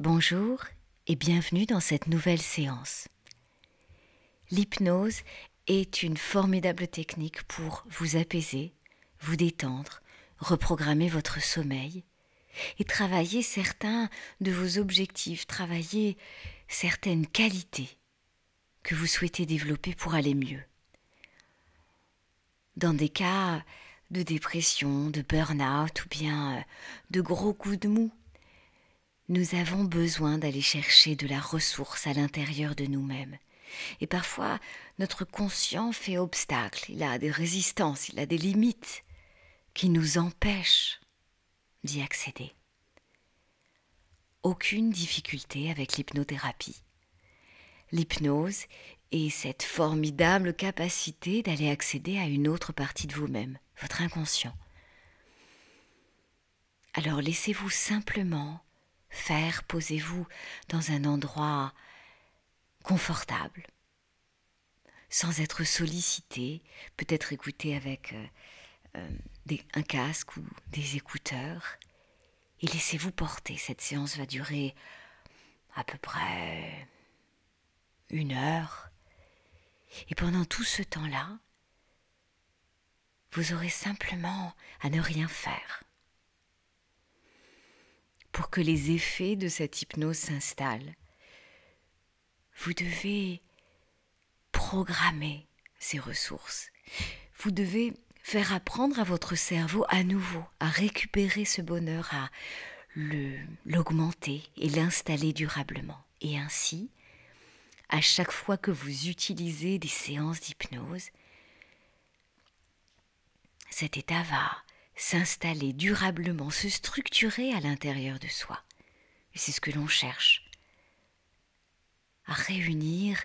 Bonjour et bienvenue dans cette nouvelle séance. L'hypnose est une formidable technique pour vous apaiser, vous détendre, reprogrammer votre sommeil et travailler certains de vos objectifs, travailler certaines qualités que vous souhaitez développer pour aller mieux. Dans des cas de dépression, de burn-out ou bien de gros coups de mou, nous avons besoin d'aller chercher de la ressource à l'intérieur de nous-mêmes. Et parfois, notre conscient fait obstacle, il a des résistances, il a des limites qui nous empêchent d'y accéder. Aucune difficulté avec l'hypnothérapie. L'hypnose est cette formidable capacité d'aller accéder à une autre partie de vous-même, votre inconscient. Alors laissez-vous simplement faire, posez-vous dans un endroit confortable, sans être sollicité, peut-être écouter avec un casque ou des écouteurs, et laissez-vous porter. Cette séance va durer à peu près 1 heure, et pendant tout ce temps-là, vous aurez simplement à ne rien faire. Pour que les effets de cette hypnose s'installent, vous devez programmer ces ressources. Vous devez faire apprendre à votre cerveau à nouveau à récupérer ce bonheur, à l'augmenter et l'installer durablement. Et ainsi, à chaque fois que vous utilisez des séances d'hypnose, cet état va s'installer durablement, se structurer à l'intérieur de soi. Et c'est ce que l'on cherche, à réunir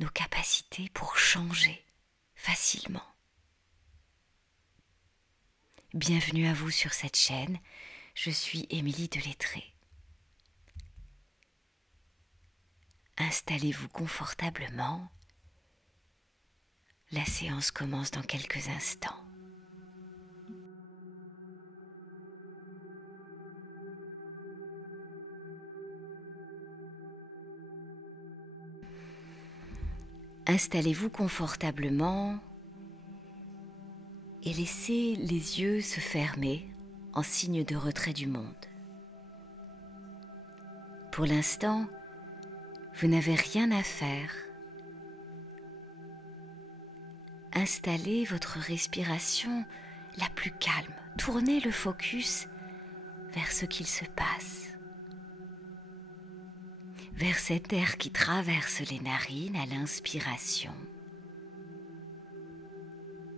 nos capacités pour changer facilement. Bienvenue à vous sur cette chaîne, je suis Émilie Delettré. Installez-vous confortablement, la séance commence dans quelques instants. Installez-vous confortablement et laissez les yeux se fermer en signe de retrait du monde. Pour l'instant, vous n'avez rien à faire. Installez votre respiration la plus calme. Tournez le focus vers ce qu'il se passe. Vers cet air qui traverse les narines à l'inspiration.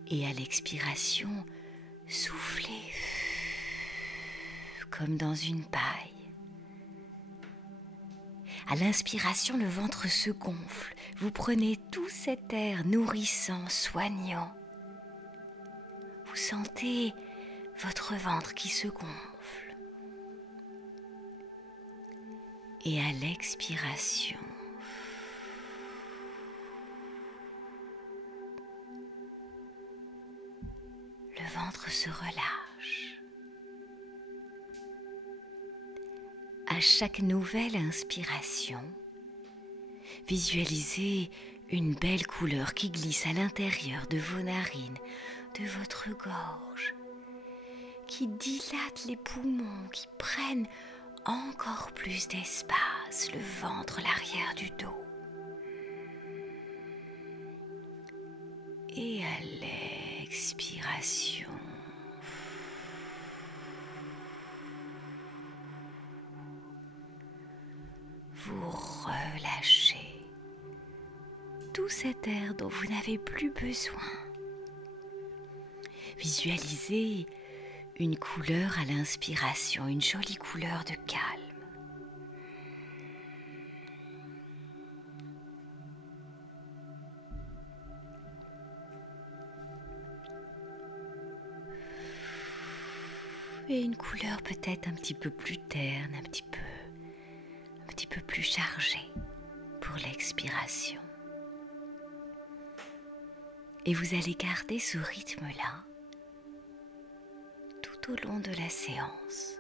Et à l'expiration, soufflez comme dans une paille. À l'inspiration, le ventre se gonfle. Vous prenez tout cet air nourrissant, soignant. Vous sentez votre ventre qui se gonfle. Et à l'expiration, le ventre se relâche. À chaque nouvelle inspiration, visualisez une belle couleur qui glisse à l'intérieur de vos narines, de votre gorge, qui dilate les poumons, qui prennent encore plus d'espace, le ventre, l'arrière du dos. Et à l'expiration, vous relâchez tout cet air dont vous n'avez plus besoin. Visualisez une couleur à l'inspiration, une jolie couleur de calme. Et une couleur peut-être un petit peu plus terne, un petit peu plus chargée pour l'expiration. Et vous allez garder ce rythme-là tout au long de la séance.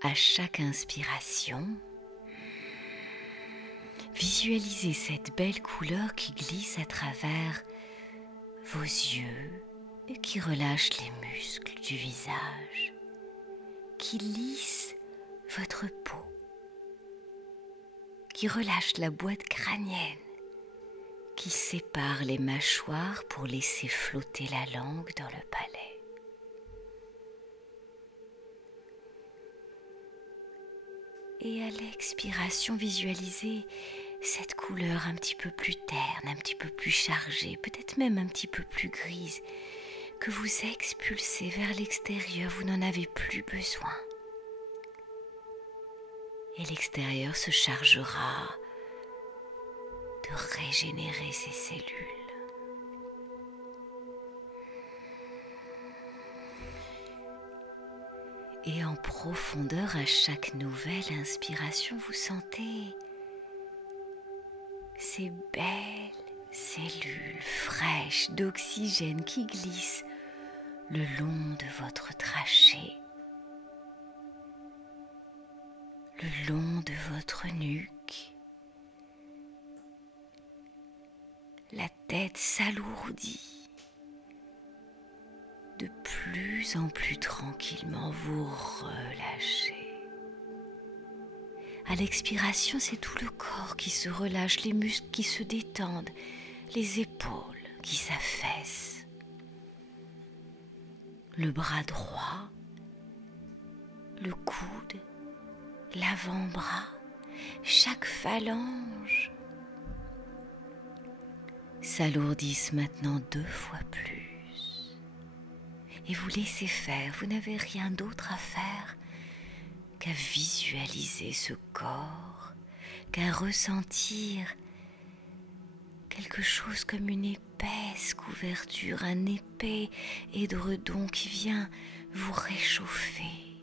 À chaque inspiration, visualisez cette belle couleur qui glisse à travers vos yeux et qui relâche les muscles du visage, qui lisse votre peau, qui relâche la boîte crânienne, qui sépare les mâchoires pour laisser flotter la langue dans le palais. Et à l'expiration, visualisez cette couleur un petit peu plus terne, un petit peu plus chargée, peut-être même un petit peu plus grise, que vous expulsez vers l'extérieur, vous n'en avez plus besoin. Et l'extérieur se chargera de régénérer ses cellules. Et en profondeur, à chaque nouvelle inspiration, vous sentez ces belles cellules fraîches d'oxygène qui glissent le long de votre trachée, le long de votre nuque. La tête s'alourdit. De plus en plus tranquillement, vous relâchez. À l'expiration, c'est tout le corps qui se relâche, les muscles qui se détendent, les épaules qui s'affaissent. Le bras droit, le coude, l'avant-bras, chaque phalange s'alourdissent maintenant 2 fois plus. Et vous laissez faire, vous n'avez rien d'autre à faire qu'à visualiser ce corps, qu'à ressentir quelque chose comme une épaisse couverture, un épais édredon qui vient vous réchauffer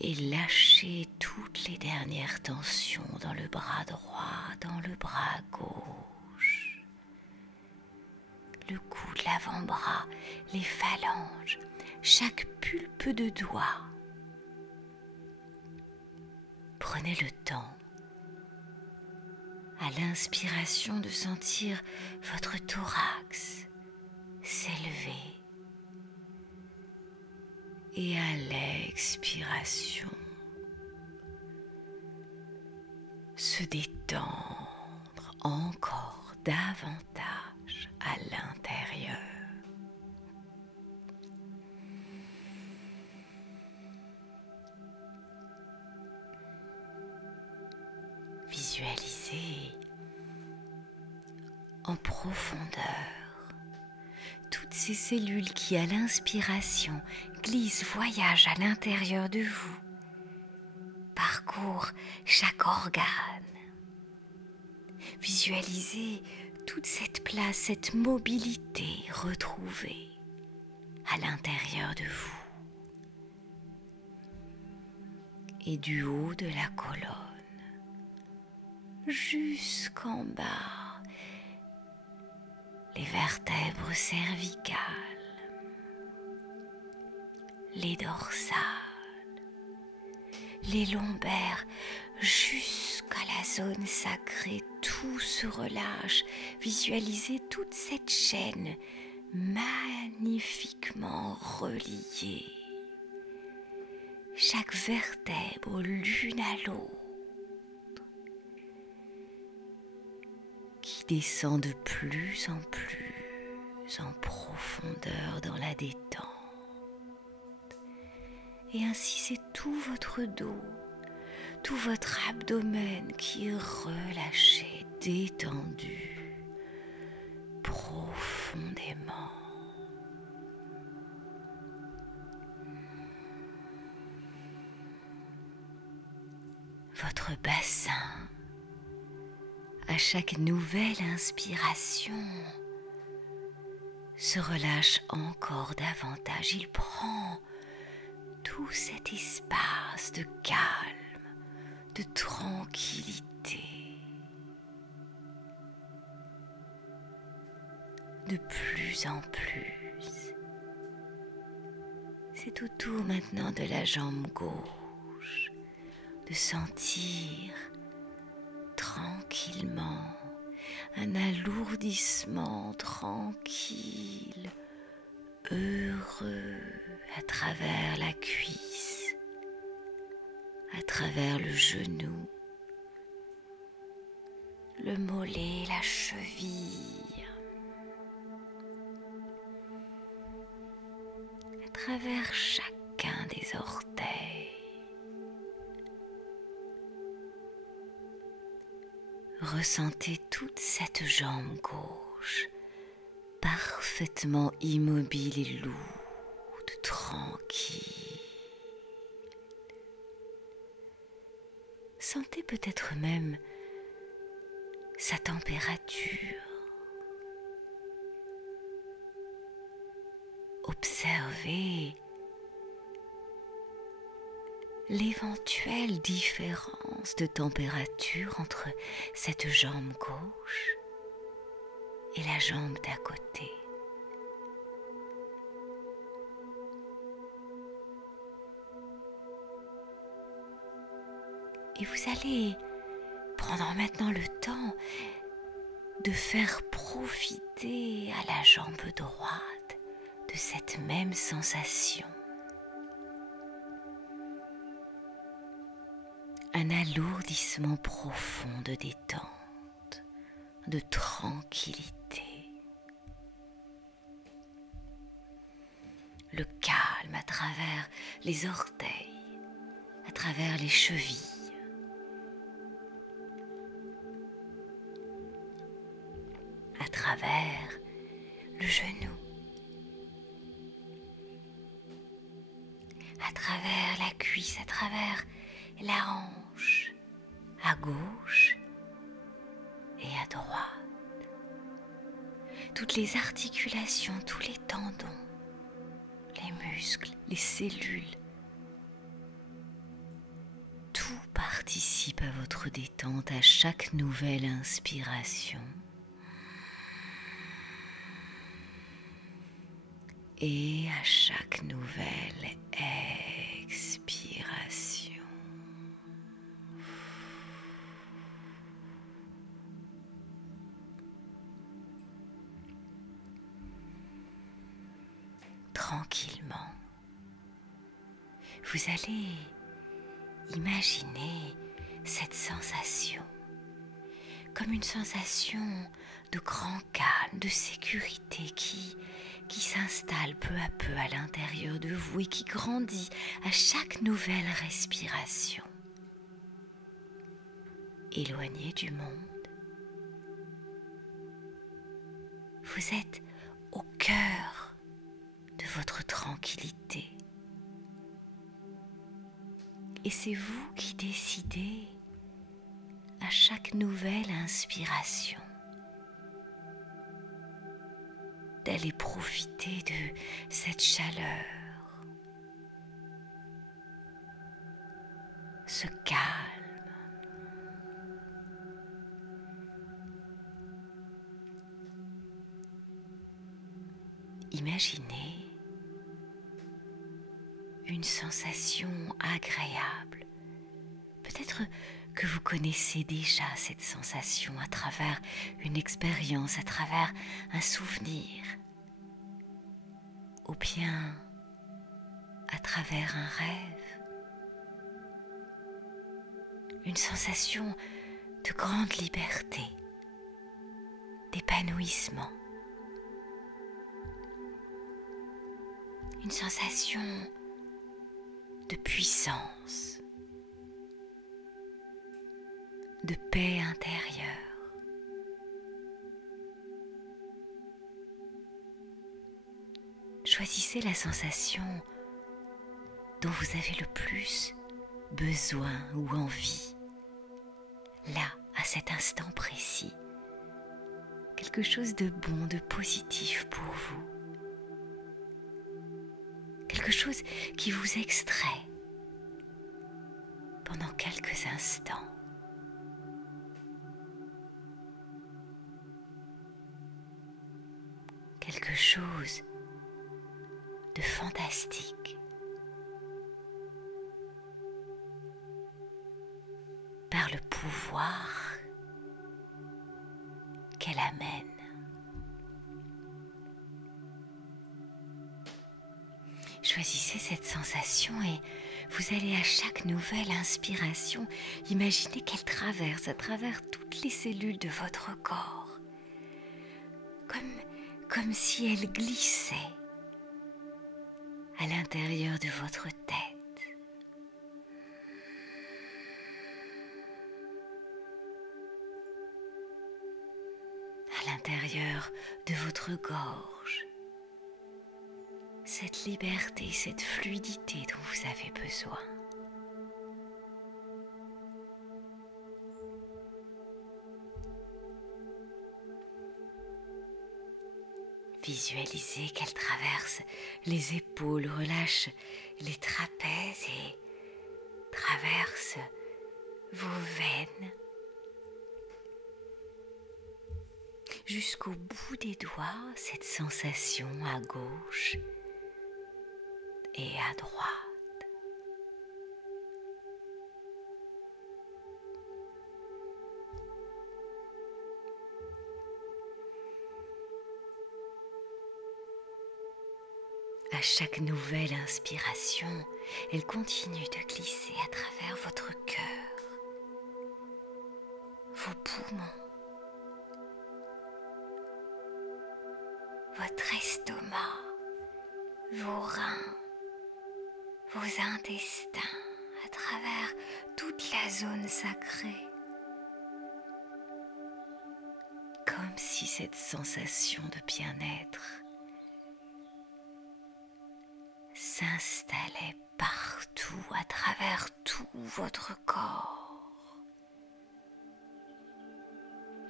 et lâcher toutes les dernières tensions dans le bras droit, dans le bras gauche, le coude, l'avant-bras, les phalanges, chaque pulpe de doigt. Prenez le temps, à l'inspiration, de sentir votre thorax s'élever et à l'expiration, se détendre encore davantage à l'intérieur. Visualisez en profondeur toutes ces cellules qui, à l'inspiration, glissent, voyagent à l'intérieur de vous, parcourent chaque organe. Visualisez toute cette place, cette mobilité retrouvée à l'intérieur de vous. Et du haut de la colonne jusqu'en bas, les vertèbres cervicales, les dorsales, les lombaires, jusqu'à la zone sacrée, tout se relâche. Visualisez toute cette chaîne magnifiquement reliée. Chaque vertèbre l'une à l'autre, qui descend de plus en profondeur dans la détente. Et ainsi c'est tout votre dos, tout votre abdomen qui est relâché, détendu profondément. Votre bassin, à chaque nouvelle inspiration, se relâche encore davantage. Il prend tout cet espace de calme, de tranquillité. De plus en plus, C'est autour maintenant de la jambe gauche, de sentir tranquillement un alourdissement tranquille, heureux à travers la cuisse, à travers le genou, le mollet, la cheville, à travers chacun des orteils. Ressentez toute cette jambe gauche parfaitement immobile et lourde, tranquille. Sentez peut-être même sa température. Observez l'éventuelle différence de température entre cette jambe gauche et la jambe d'à côté. Et vous allez prendre maintenant le temps de faire profiter à la jambe droite de cette même sensation. Un alourdissement profond de détente, de tranquillité. Le calme à travers les orteils, à travers les chevilles. À travers le genou. À travers la cuisse, à travers la hanche, à gauche et à droite. Toutes les articulations, tous les tendons, les muscles, les cellules, tout participe à votre détente à chaque nouvelle inspiration et à chaque nouvelle expiration. Tranquillement, vous allez imaginer cette sensation comme une sensation de grand calme, de sécurité qui s'installe peu à peu à l'intérieur de vous et qui grandit à chaque nouvelle respiration. Éloigné du monde, vous êtes au cœur de votre tranquillité. Et c'est vous qui décidez à chaque nouvelle inspiration d'aller profiter de cette chaleur, ce calme. Imaginez une sensation agréable. Peut-être que vous connaissez déjà cette sensation à travers une expérience, à travers un souvenir, ou bien à travers un rêve. Une sensation de grande liberté, d'épanouissement. Une sensation de puissance, de paix intérieure. Choisissez la sensation dont vous avez le plus besoin ou envie, là, à cet instant précis. Quelque chose de bon, de positif pour vous. Quelque chose qui vous extrait pendant quelques instants. Quelque chose de fantastique, par le pouvoir qu'elle amène. Choisissez cette sensation et vous allez à chaque nouvelle inspiration imaginer qu'elle traverse à travers toutes les cellules de votre corps, comme si elle glissait à l'intérieur de votre tête. À l'intérieur de votre gorge. Cette liberté, cette fluidité dont vous avez besoin. Visualisez qu'elle traverse les épaules, relâche les trapèzes et traverse vos veines jusqu'au bout des doigts, cette sensation à gauche et à droite. À chaque nouvelle inspiration, elle continue de glisser à travers votre cœur, vos poumons, votre estomac, vos reins, vos intestins, à travers toute la zone sacrée. Comme si cette sensation de bien-être s'installait partout, à travers tout votre corps.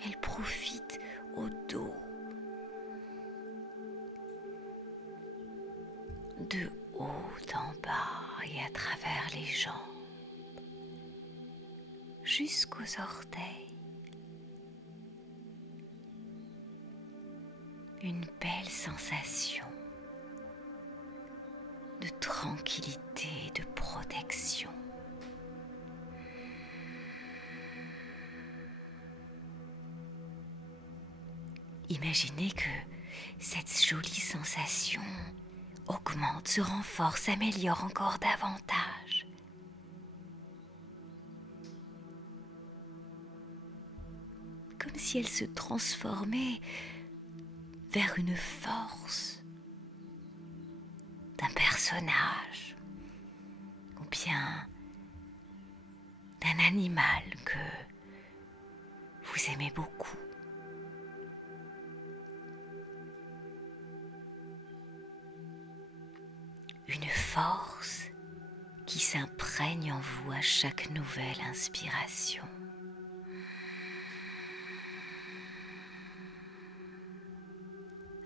Elle profite au dos, de haut en bas et à travers les jambes, jusqu'aux orteils. Une belle sensation de tranquillité et de protection. Imaginez que cette jolie sensation augmente, se renforce, s'améliore encore davantage. Comme si elle se transformait vers une force d'un personnage ou bien d'un animal que vous aimez beaucoup. Une force qui s'imprègne en vous à chaque nouvelle inspiration.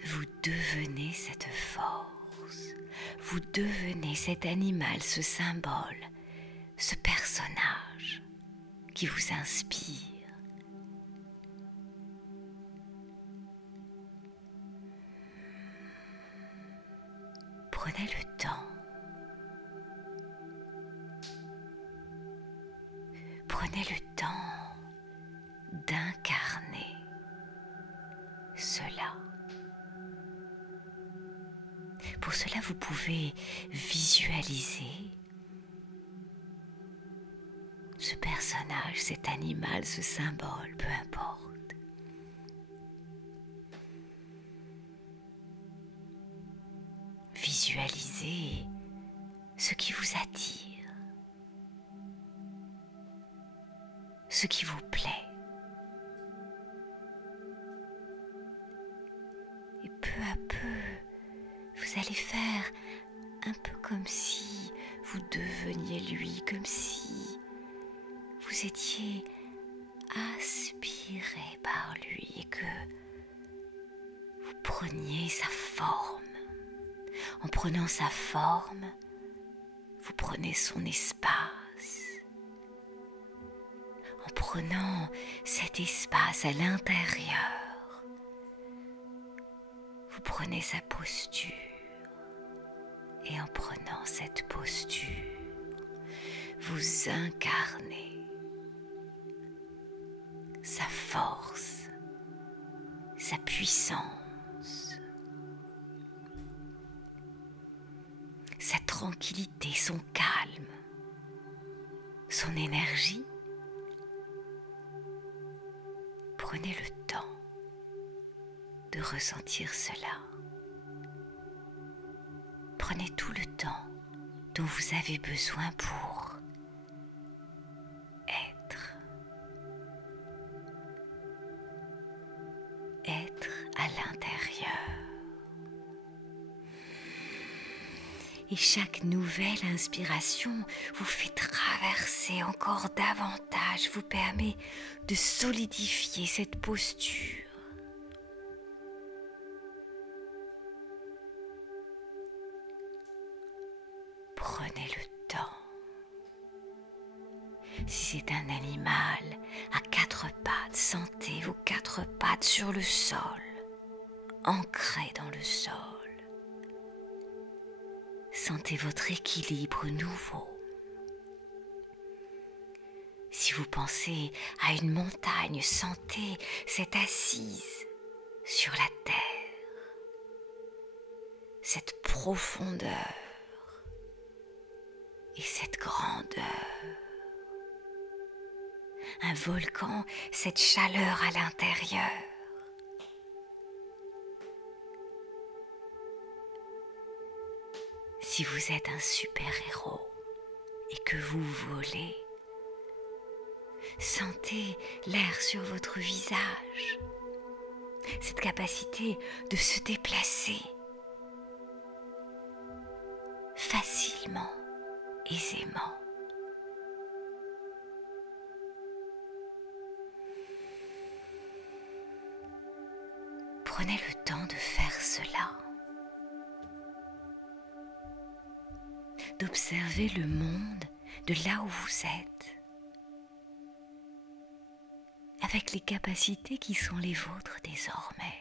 Vous devenez cette force, vous devenez cet animal, ce symbole, ce personnage qui vous inspire. Prenez le temps. Prenez le temps d'incarner cela. Pour cela, vous pouvez visualiser ce personnage, cet animal, ce symbole, peu importe. Visualisez ce qui vous attire, ce qui vous plaît. Et peu à peu, vous allez faire un peu comme si vous deveniez lui, comme si vous étiez aspiré par lui et que vous preniez sa forme. En prenant sa forme, vous prenez son espace. En prenant cet espace à l'intérieur, vous prenez sa posture. Et en prenant cette posture, vous incarnez sa force, sa puissance, sa tranquillité, son calme, son énergie. Prenez le temps de ressentir cela. Prenez tout le temps dont vous avez besoin pour être à l'intérieur. Et chaque nouvelle inspiration vous fait traverser encore davantage, vous permet de solidifier cette posture. Prenez le temps. Si c'est un animal à quatre pattes, sentez vos quatre pattes sur le sol, ancrées dans le sol. Sentez votre équilibre nouveau. Si vous pensez à une montagne, sentez cette assise sur la terre, cette profondeur et cette grandeur. Un volcan, cette chaleur à l'intérieur. Si vous êtes un super-héros et que vous volez, sentez l'air sur votre visage, cette capacité de se déplacer facilement, aisément. Prenez le temps de faire cela, d'observer le monde de là où vous êtes, avec les capacités qui sont les vôtres désormais.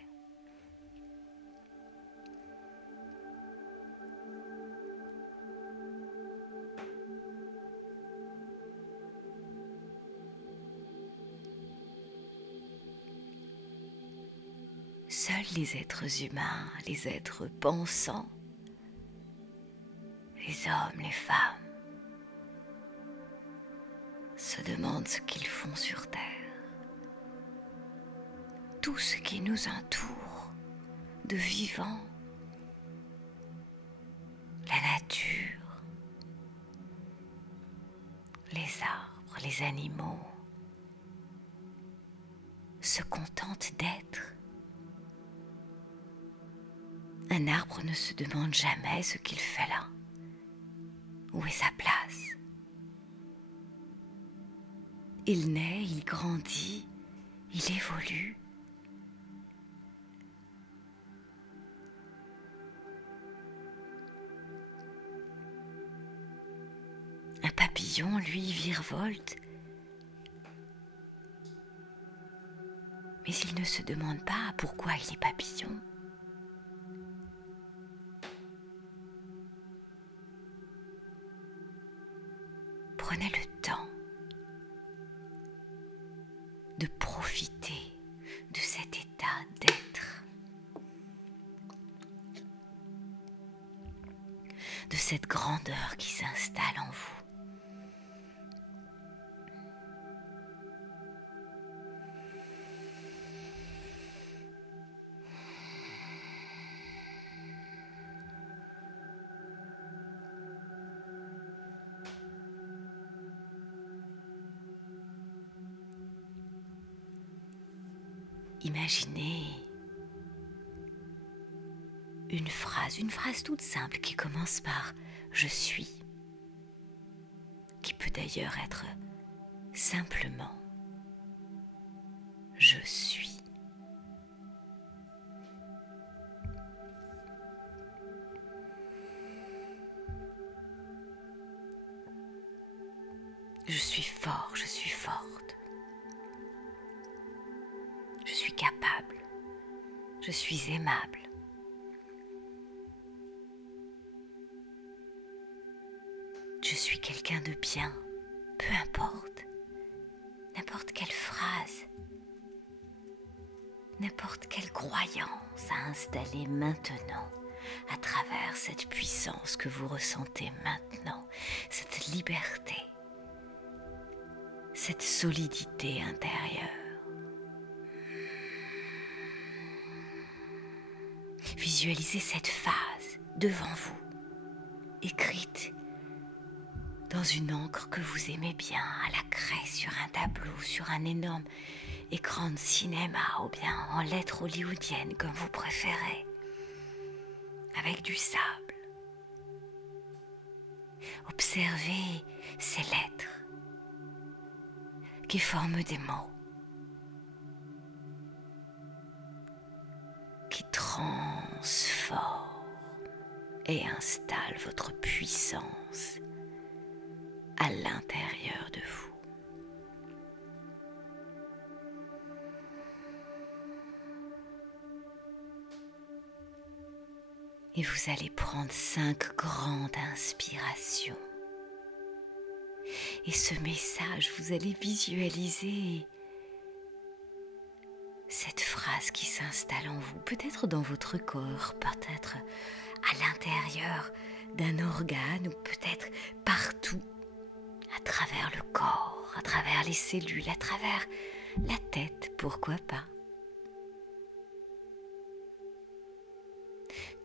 Seuls les êtres humains, les êtres pensants, les hommes, les femmes, se demandent ce qu'ils font sur Terre. Tout ce qui nous entoure de vivant, la nature, les arbres, les animaux, se contentent d'être. Un arbre ne se demande jamais ce qu'il fait là. Où est sa place? Il naît, il grandit, il évolue. Un papillon, lui, virevolte. Mais il ne se demande pas pourquoi il est papillon. Prenez le temps de profiter de cet état d'être, de cette grandeur qui s'installe en vous. Imaginez une phrase toute simple qui commence par « je suis », qui peut d'ailleurs être simplement « je suis ». Je suis fort, je suis forte. Je suis capable, je suis aimable. Je suis quelqu'un de bien, peu importe, n'importe quelle phrase installer maintenant à travers cette puissance que vous ressentez maintenant, cette liberté, cette solidité intérieure. Visualisez cette phase devant vous, écrite dans une encre que vous aimez bien, à la craie, sur un tableau, sur un énorme écran de cinéma ou bien en lettres hollywoodiennes comme vous préférez, avec du sable. Observez ces lettres qui forment des mots, qui transforment et installent votre puissance à l'intérieur de vous. Et vous allez prendre 5 grandes inspirations. Et ce message, vous allez visualiser cette phrase qui s'installe en vous, peut-être dans votre corps, peut-être à l'intérieur d'un organe ou peut-être partout, à travers le corps, à travers les cellules, à travers la tête, pourquoi pas.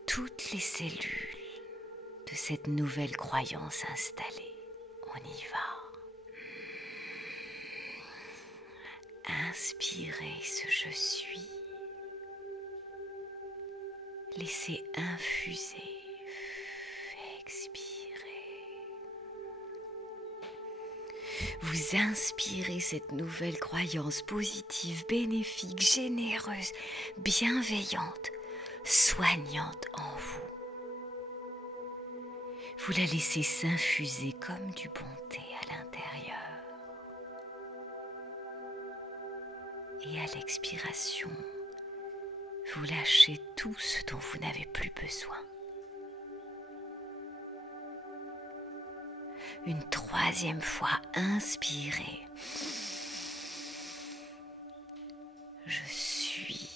Toutes les cellules de cette nouvelle croyance installée. On y va. Inspirez ce je suis. Laissez infuser. Expirez. Vous inspirez cette nouvelle croyance positive, bénéfique, généreuse, bienveillante, soignante en vous. Vous la laissez s'infuser comme du bon thé à l'intérieur. Et à l'expiration, vous lâchez tout ce dont vous n'avez plus besoin. Une 3e fois, inspirez. Je suis.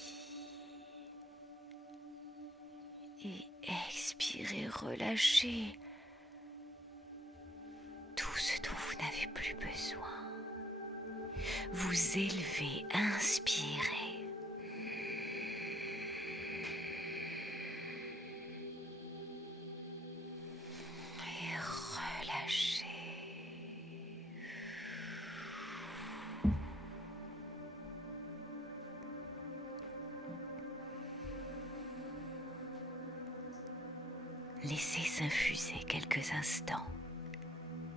Et expirez, relâchez tout ce dont vous n'avez plus besoin. Vous élevez, inspirez. Et relâchez. Laissez s'infuser quelques instants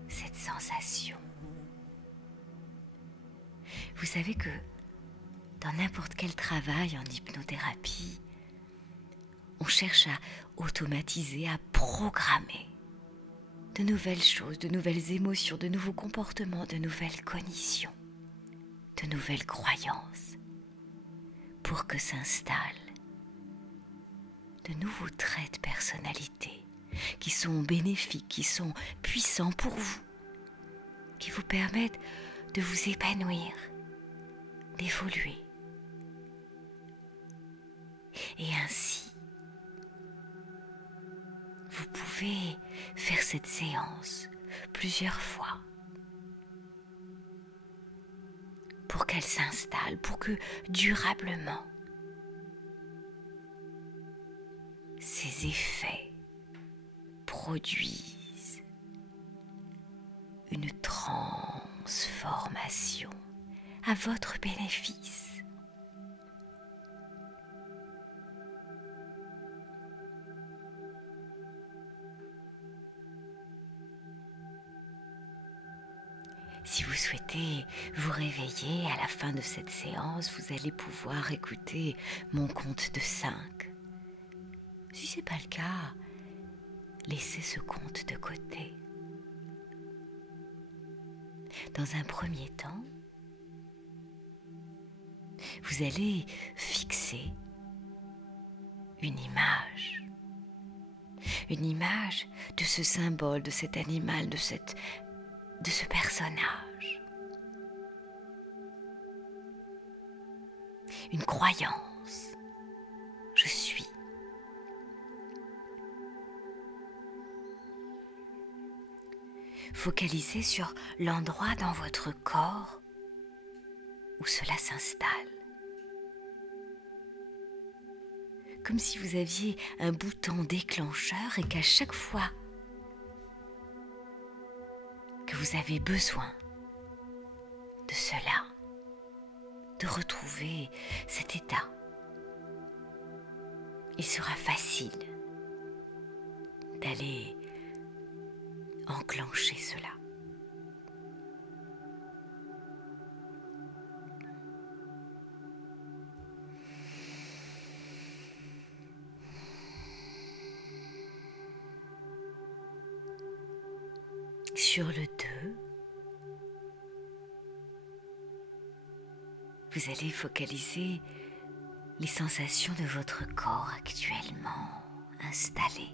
cette sensation. Vous savez que dans n'importe quel travail en hypnothérapie, on cherche à automatiser, à programmer de nouvelles choses, de nouvelles émotions, de nouveaux comportements, de nouvelles cognitions, de nouvelles croyances, pour que s'installent de nouveaux traits de personnalité qui sont bénéfiques, qui sont puissants pour vous, qui vous permettent de vous épanouir, d'évoluer. Et ainsi, vous pouvez faire cette séance plusieurs fois pour qu'elle s'installe, pour que durablement ces effets produisent une transformation à votre bénéfice. Si vous souhaitez vous réveiller à la fin de cette séance, vous allez pouvoir écouter mon compte de 5. Si ce n'est pas le cas, laissez ce compte de côté. Dans un premier temps, vous allez fixer une image de ce symbole, de cet animal, de ce personnage. Une croyance. Je suis. focalisez sur l'endroit dans votre corps où cela s'installe. Comme si vous aviez un bouton déclencheur et qu'à chaque fois que vous avez besoin de cela, de retrouver cet état, il sera facile d'aller enclencher cela. Sur le 2, vous allez focaliser les sensations de votre corps actuellement installé.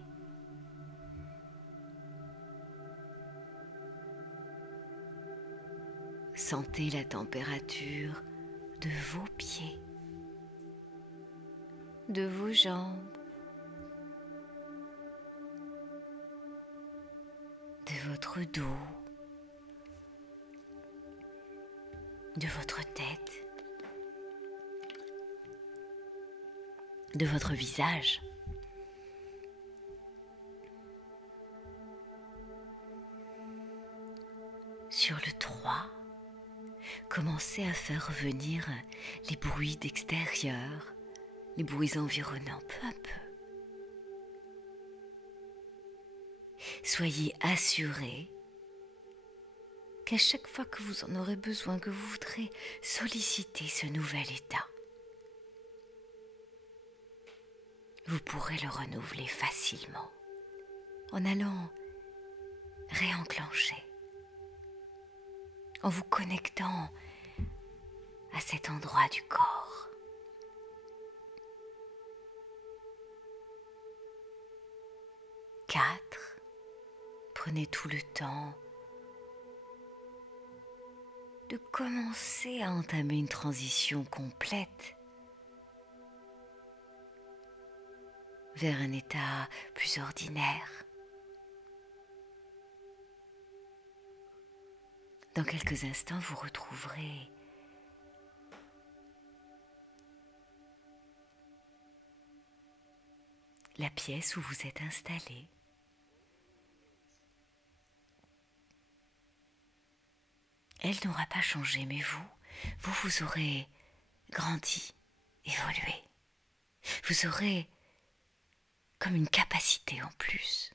Sentez la température de vos pieds, de vos jambes, de votre dos, de votre tête, de votre visage. Sur le 3, commencez à faire revenir les bruits d'extérieur, les bruits environnants peu à peu. Soyez assurés qu'à chaque fois que vous en aurez besoin, que vous voudrez solliciter ce nouvel état, vous pourrez le renouveler facilement en allant réenclencher, en vous connectant à cet endroit du corps. Quatre, prenez tout le temps de commencer à entamer une transition complète vers un état plus ordinaire. Dans quelques instants, vous retrouverez la pièce où vous êtes installé. Elle n'aura pas changé, mais vous aurez grandi, évolué. Vous aurez comme une capacité en plus,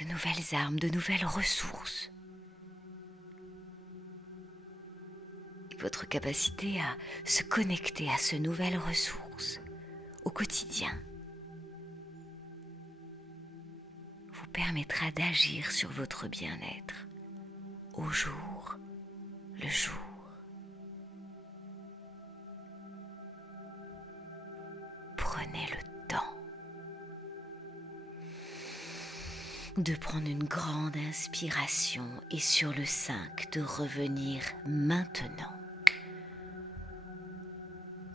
de nouvelles armes, de nouvelles ressources. Et votre capacité à se connecter à ces nouvelles ressources au quotidien vous permettra d'agir sur votre bien-être au jour le jour. Prenez le temps de prendre une grande inspiration et sur le 5 de revenir maintenant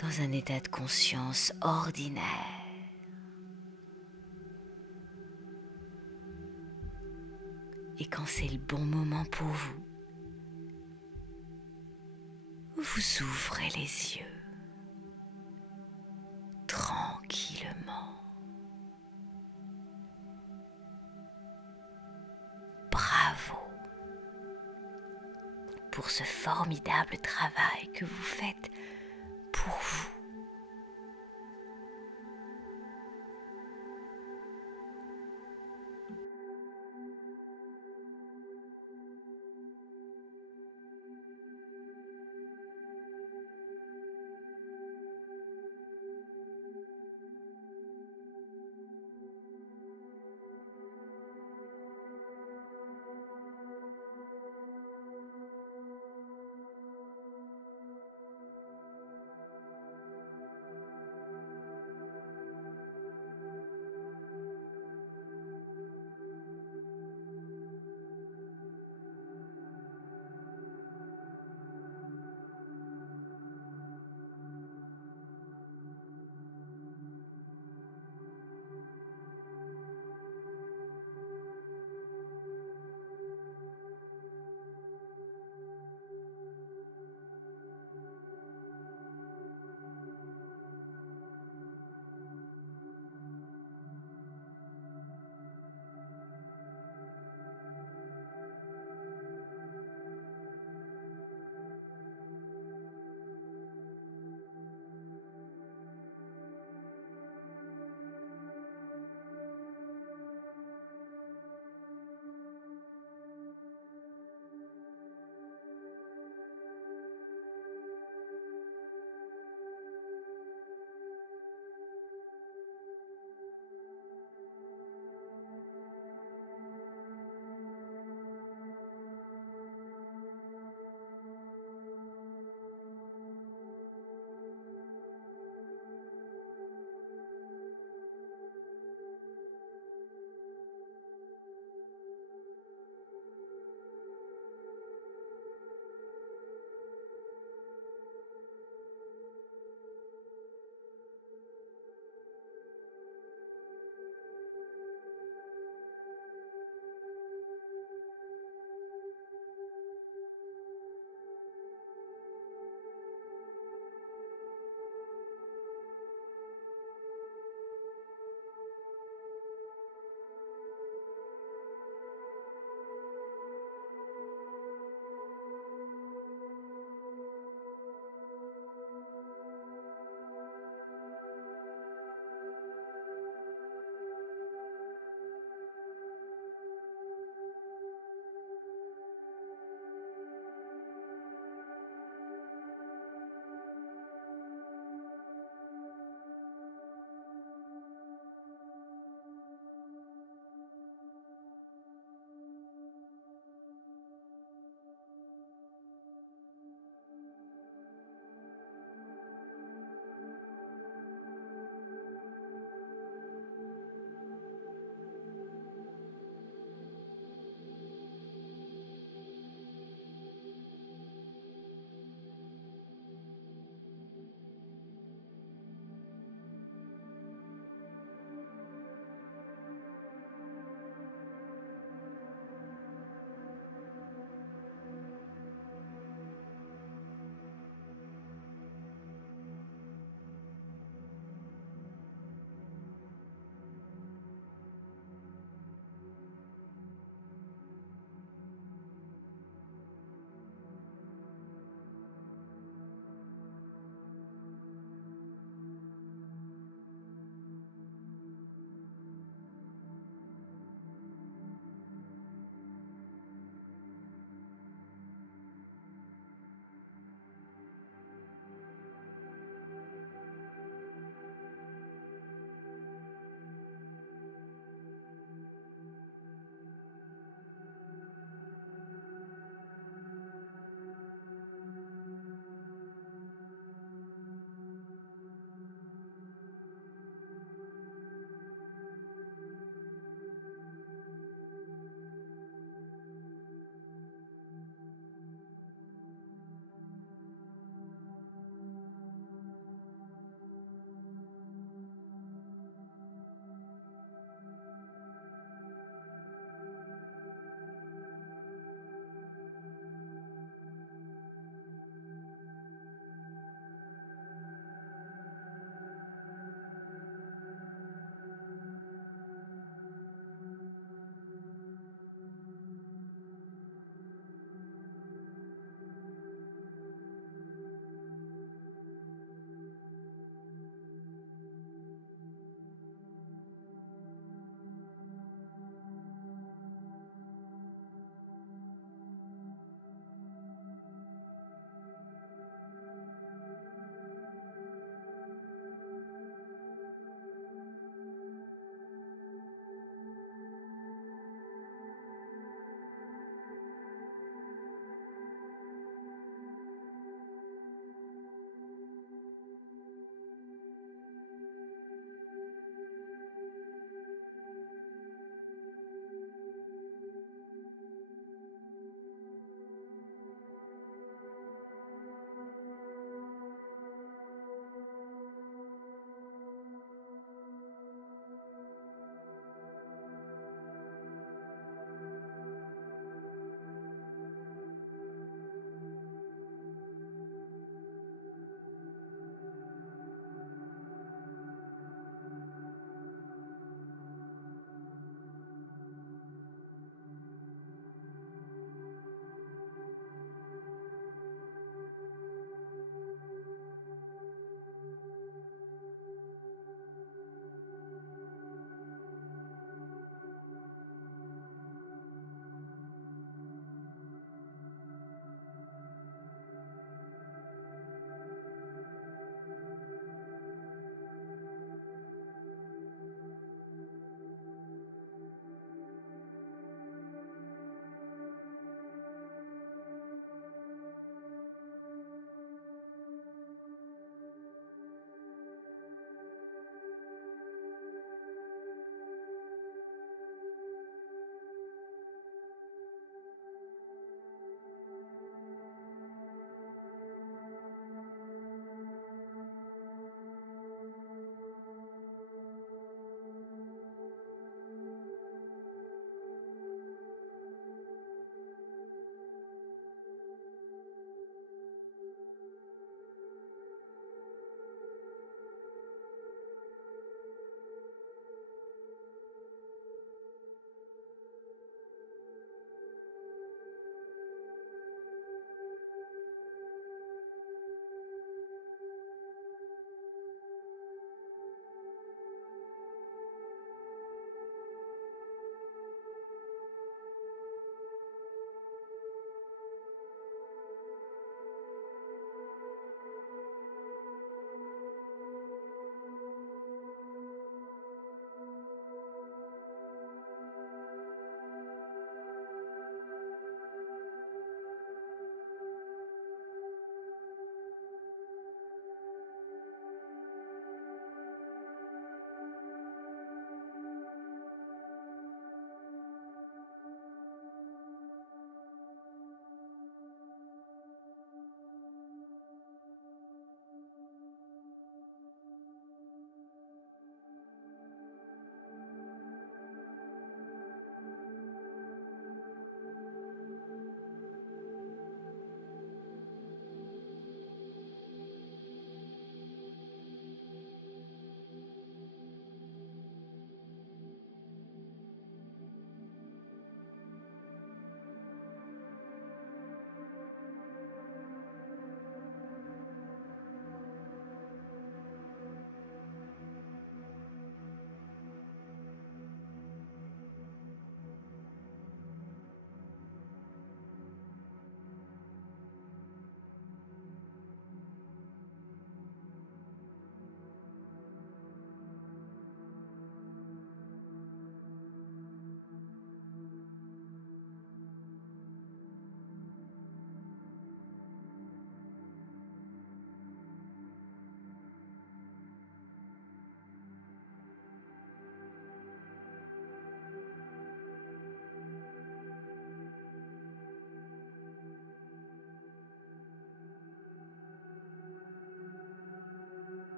dans un état de conscience ordinaire. Et quand c'est le bon moment pour vous, vous ouvrez les yeux tranquillement. Bravo pour ce formidable travail que vous faites pour vous.